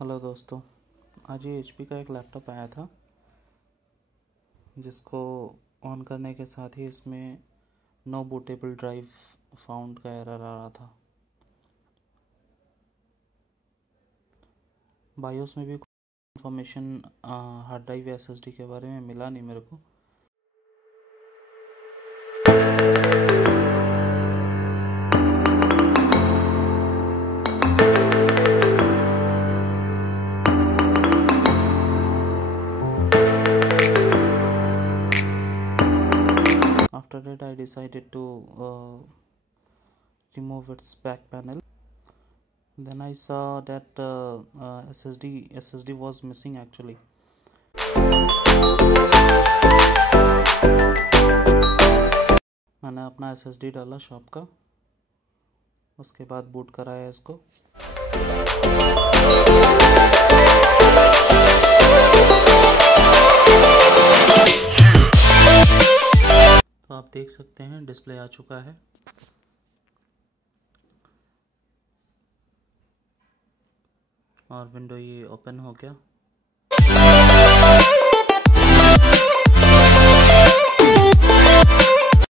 Hello दोस्तों, आज ये HP का एक लैपटॉप आया था जिसको ऑन करने के साथ ही इसमें नो बूटेबल ड्राइव फाउंड का एरर आ रहा था। बायोस में भी इंफॉर्मेशन हार्ड ड्राइव या SSD के बारे में मिला नहीं मेरे को। After that, I decided to remove its back panel. Then I saw that SSD was missing actually. मैंने अपना SSD डाला शॉप का, उसके बाद बूट कराया इसको। तो आप देख सकते हैं डिस्प्ले आ चुका है और विंडो ये ओपन हो गया।